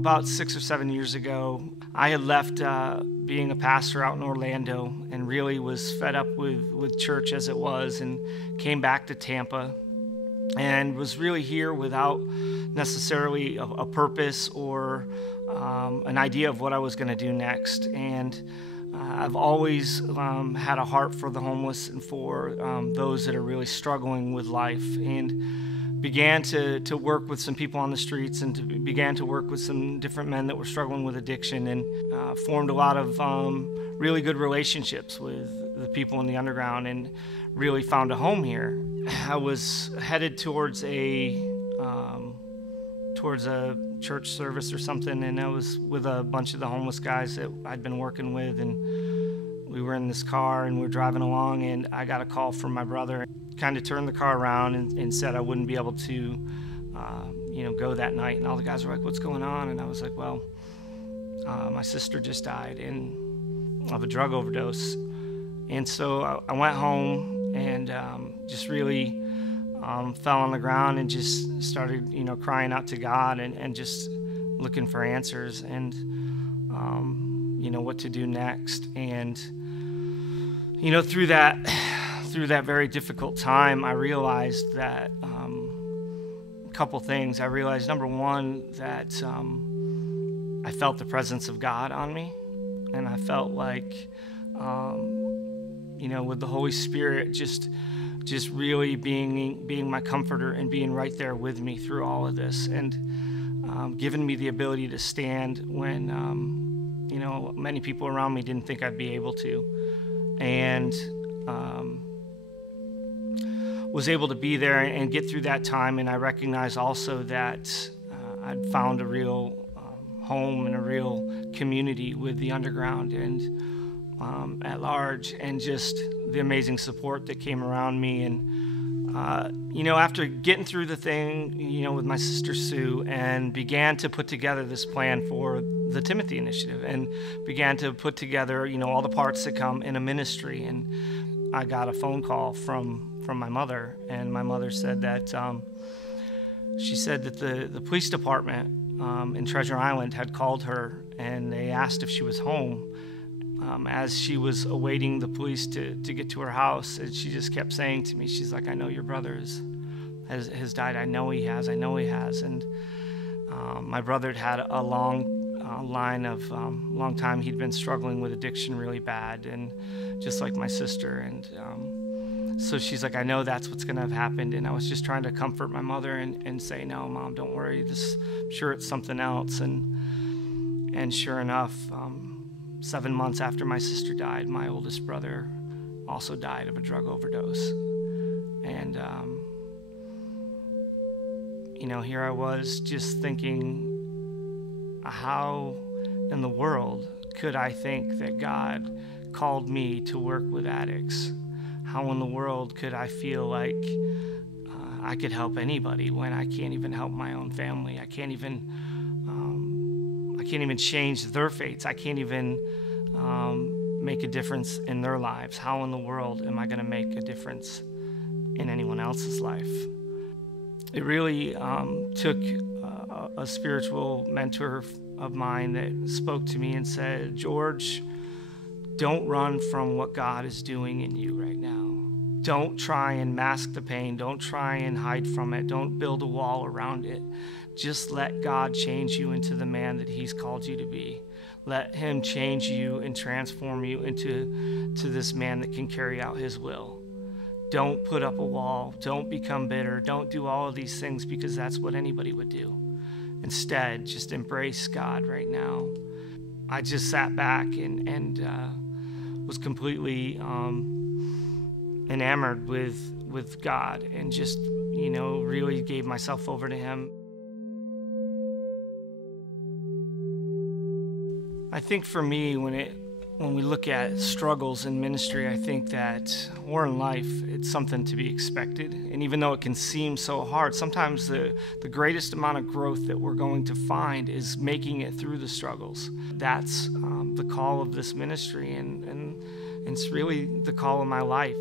About 6 or 7 years ago, I had left being a pastor out in Orlando and really was fed up with church as it was, and came back to Tampa and was really here without necessarily a purpose or an idea of what I was going to do next. And I've always had a heart for the homeless and for those that are really struggling with life, and began to work with some people on the streets, and began to work with some different men that were struggling with addiction, and formed a lot of really good relationships with the people in the underground, and really found a home here. I was headed towards a church service or something, and I was with a bunch of the homeless guys that I'd been working with, and we were in this car and we were driving along, and I got a call from my brother. Kind of turned the car around and said I wouldn't be able to go that night, and all the guys were like, "What's going on?" And I was like, "Well, my sister just died of a drug overdose." And so I went home and just really fell on the ground and just started crying out to God and just looking for answers, and what to do next. And through that very difficult time, I realized that a couple things. I realized, number one, that I felt the presence of God on me, and I felt like with the Holy Spirit just really being my comforter and being right there with me through all of this, and giving me the ability to stand when many people around me didn't think I'd be able to, and was able to be there and get through that time. And I recognized also that I'd found a real home and a real community with the underground and at large, and just the amazing support that came around me. And after getting through the thing with my sister Sue, and began to put together this plan for the Timothy Initiative, and began to put together all the parts that come in a ministry. And I got a phone call from my mother, and my mother said that she said that the police department in Treasure Island had called her, and they asked if she was home as she was awaiting the police to get to her house. And she just kept saying to me, she's like, "I know your brother has died. I know he has. And my brother had a long time he'd been struggling with addiction really bad, and just like my sister. And so she's like, "I know that's what's going to have happened." And I was just trying to comfort my mother and say, "No, Mom, don't worry. I'm sure it's something else." And sure enough, 7 months after my sister died, my oldest brother also died of a drug overdose. And here I was just thinking, how in the world could I think that God called me to work with addicts? How in the world could I feel like I could help anybody when I can't even help my own family? I can't even change their fates. I can't even make a difference in their lives. How in the world am I going to make a difference in anyone else's life? It really took a spiritual mentor of mine that spoke to me and said, "George, don't run from what God is doing in you right now. Don't try and mask the pain. Don't try and hide from it. Don't build a wall around it. Just let God change you into the man that he's called you to be. Let him change you and transform you into this man that can carry out his will. Don't put up a wall. Don't become bitter. Don't do all of these things because that's what anybody would do. Instead, just embrace God right now." I just sat back and was completely enamored with God, and just really gave myself over to him. I think for me, when we look at struggles in ministry, I think that, or in life, it's something to be expected. And even though it can seem so hard, sometimes the greatest amount of growth that we're going to find is making it through the struggles. That's the call of this ministry, and it's really the call of my life.